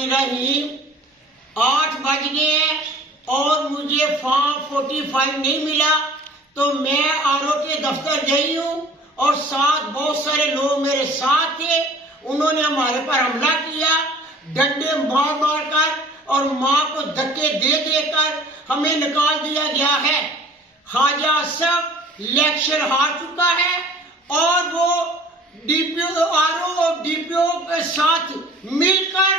बिस्मिल्लाहिर्रहमानिर्रहीम। 8 बज गए हैं और मुझे फॉर्म 45 नहीं मिला, तो मैं आरओ के दफ्तर गई हूँ और साथ बहुत सारे लोग मेरे साथ थे। उन्होंने हमारे पर हमला किया, डंडे मार मार कर और माँ को धक्के दे देकर हमें निकाल दिया गया है। ख्वाजा असफ इलेक्शन हार चुका है और वो डीपीओ आरओ और डीपीओ के साथ मिलकर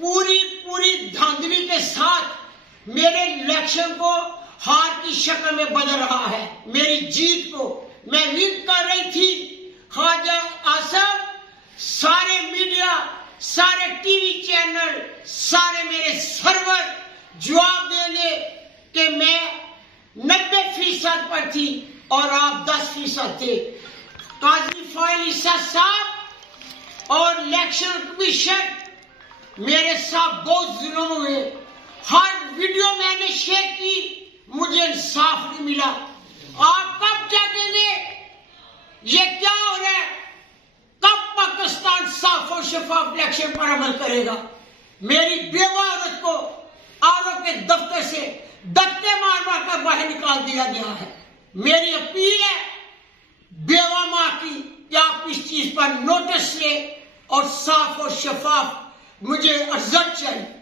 पूरी धांधली के साथ मेरे इलेक्शन को हार की शक्ल में बदल रहा है। मेरी जीत को मैं विन कर रही थी। ख्वाजा असफ, सारे मीडिया, सारे टीवी चैनल, सारे मेरे सर्वर जवाब देंगे कि मैं 90% पर थी और आप 10% थे। काजी फाइल साहब और इलेक्शन कमीशन मेरे साथ बहुत जुल्म हुए। हर वीडियो मैंने शेयर की, मुझे इंसाफ नहीं मिला। आप कब जागेंगे? ये क्या हो रहा है? कब पाकिस्तान साफ और शफाफ इलेक्शन पर अमल करेगा? मेरी बेवा औरत को आरओ के दफ्तर से धक्के मार मार कर बाहर निकाल दिया गया है। मेरी अपील है बेवा माँ की कि आप इस चीज पर नोटिस लें और साफ और शफाफ मुझे रिजल्ट चाहिए।